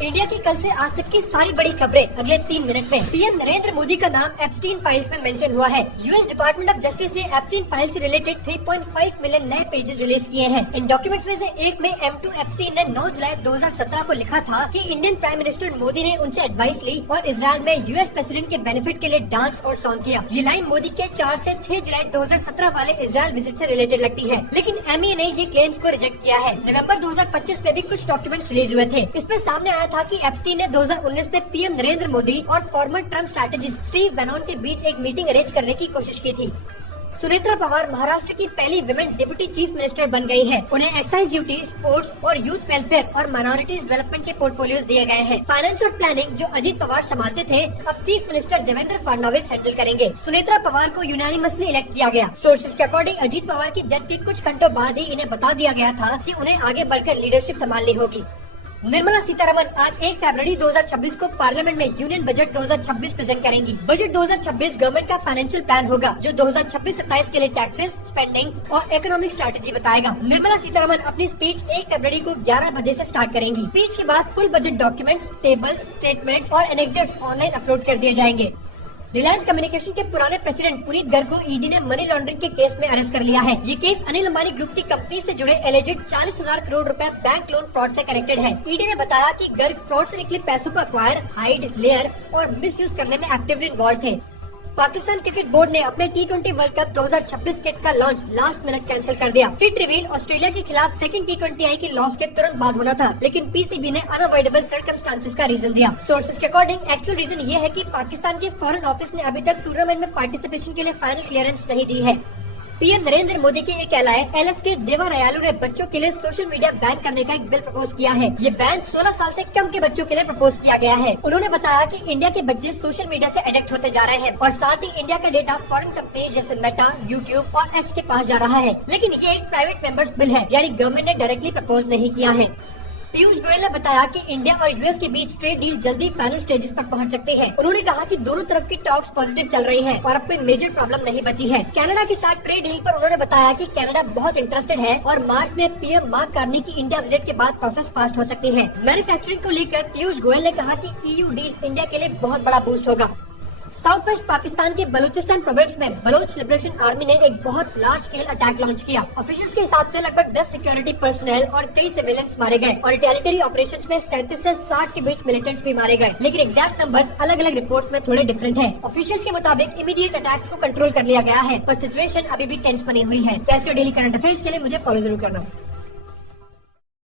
India की कल से आज तक की सारी बड़ी खबरें अगले 3 मिनट में। पीएम नरेंद्र मोदी का नाम एप्स्टीन फाइल्स में मेंशन हुआ है। यूएस डिपार्टमेंट ऑफ जस्टिस ने एप्स्टीन फाइल से रिलेटेड 3.5 मिलियन नए पेजेस रिलीज किए हैं। इन डॉक्यूमेंट्स में से एक में M2 एप्स्टीन ने 9 जुलाई 2017 को लिखा था कि इंडियन प्राइम मिनिस्टर मोदी ने उनसे एडवाइस ली और इजरायल में यूएस प्रेसिडेंट के बेनिफिट के लिए डांस और सॉन्ग किया। ये लाइन मोदी के 4 से 6 जुलाई 2017 वाले इजरायल विजिट से रिलेटेड लगती है, लेकिन एमई ने ये क्लेम्स को रिजेक्ट किया है। नवंबर 2025 में भी कुछ डॉक्यूमेंट्स रिलीज हुए थे। इसमें सामने आया था कि एप्स्टीन ने 2019 में पीएम नरेंद्र मोदी और फॉर्मर ट्रम्प स्ट्रैटेजिस्ट स्टीव बैनॉन के बीच एक मीटिंग अरेंज करने की कोशिश की थी। सुनेत्रा पवार महाराष्ट्र की पहली विमेन डिप्टी चीफ मिनिस्टर बन गई है। उन्हें एक्साइज ड्यूटी, स्पोर्ट्स और यूथ वेलफेयर और माइनॉरिटीज डेवलपमेंट के पोर्टफोलियोज दिए गए हैं। फाइनेंस और प्लानिंग जो अजीत पवार संभालते थे, अब chief minister Devendra Fadnavis handle करेंगे। सुनेत्रा पवार को यूनानिमसली इलेक्ट किया गया। सोर्सेज के अकॉर्डिंग अजीत पवार की डेथ के कुछ घंटों बाद ही इन्हें बता दिया गया था कि उन्हें आगे बढ़कर लीडरशिप संभालनी होगी। निर्मला सीतारमण आज 1 फरवरी 2026 को पार्लियामेंट में यूनियन बजट 2026 प्रेजेंट करेंगी। बजट 2026 गवर्नमेंट का फाइनेंशियल प्लान होगा जो 2026-27 के लिए टैक्सेस, स्पेंडिंग और इकोनॉमिक स्ट्रैटेजी बताएगा। निर्मला सीतारमण अपनी स्पीच 1 फरवरी को 11 बजे से स्टार्ट करेंगी। स्पीच के बाद full budget documents, tables, statements और एनेक्जर्स ऑनलाइन अपलोड कर दिए जाएंगे। रिलायंस कम्युनिकेशन के पुराने प्रेसिडेंट पुनीत गर्ग को ईडी ने मनी लॉन्ड्रिंग के केस में अरेस्ट कर लिया है। ये केस अनिल अंबानी ग्रुप की कंपनी से जुड़े एलिजेड 40,000 करोड़ रुपए बैंक लोन फ्रॉड से कनेक्टेड है। ईडी ने बताया कि गर्ग फ्रॉड से निकले पैसों को अक्वायर, हाइड, लेयर और मिसयूज करने में एक्टिवली इन्वॉल्व थे। पाकिस्तान क्रिकेट बोर्ड ने अपने T20 वर्ल्ड कप 2026 किट का लॉन्च लास्ट मिनट कैंसिल कर दिया। किट रिवील ऑस्ट्रेलिया के खिलाफ सेकंड T20I की लॉस के तुरंत बाद होना था, लेकिन पीसीबी ने अनअवॉइडेबल सर्कमस्टांसेस का रीजन दिया। सोर्सेज के अकॉर्डिंग एक्चुअल रीजन ये है कि पाकिस्तान के फॉरेन ऑफिस ने अभी तक टूर्नामेंट में पार्टिसिपेशन के लिए फाइनल क्लियरेंस नहीं दी है। पीएम नरेंद्र मोदी के एक एलाय LSK देवारायालू ने बच्चों के लिए सोशल मीडिया बैन करने का एक बिल प्रपोज किया है। ये बैन 16 साल से कम के बच्चों के लिए प्रपोज किया गया है। उन्होंने बताया कि इंडिया के बच्चे सोशल मीडिया से एडिक्ट होते जा रहे हैं और साथ ही इंडिया का डेटा फॉरेन कंपनी जैसे मेटा, यूट्यूब और एक्स के पास जा रहा है, लेकिन ये एक प्राइवेट मेंबर्स बिल है, यानी गवर्नमेंट ने डायरेक्टली प्रपोज नहीं किया है। पीयूष गोयल ने बताया कि इंडिया और यूएस के बीच ट्रेड डील जल्दी फाइनल स्टेजेस पर पहुंच सकती है। उन्होंने कहा कि दोनों तरफ की टॉक्स पॉजिटिव चल रही हैं और अब कोई मेजर प्रॉब्लम नहीं बची है। कनाडा के साथ ट्रेड डील पर उन्होंने बताया कि कनाडा बहुत इंटरेस्टेड है और मार्च में पीएम मार्क कार्नी की इंडिया विजिट के बाद प्रोसेस फास्ट हो सकती है। मैन्युफैक्चरिंग को लेकर पीयूष गोयल ने कहा कि EU डील इंडिया के लिए बहुत बड़ा बूस्ट होगा। साउथ वेस्ट पाकिस्तान के बलूचिस्तान प्रोविंस में बलोच लिबरेशन आर्मी ने एक बहुत लार्ज स्केल अटैक लॉन्च किया। ऑफिशियल्स के हिसाब से लगभग 10 सिक्योरिटी पर्सनल और कई सिविलियंस मारे गए और रिटेलिटरी ऑपरेशंस में 37 से 60 के बीच मिलिटेंट्स भी मारे गए, लेकिन एग्जैक्ट नंबर्स अलग अलग रिपोर्ट्स में थोड़े डिफरेंट हैं। ऑफिशियल्स के मुताबिक इमीडिएट अटैक्स को कंट्रोल कर लिया गया है, पर सिचुएशन अभी भी टेंस बनी हुई है। तो ऐसे डेली करंट अफेयर्स के लिए मुझे फॉलो जरूर करना।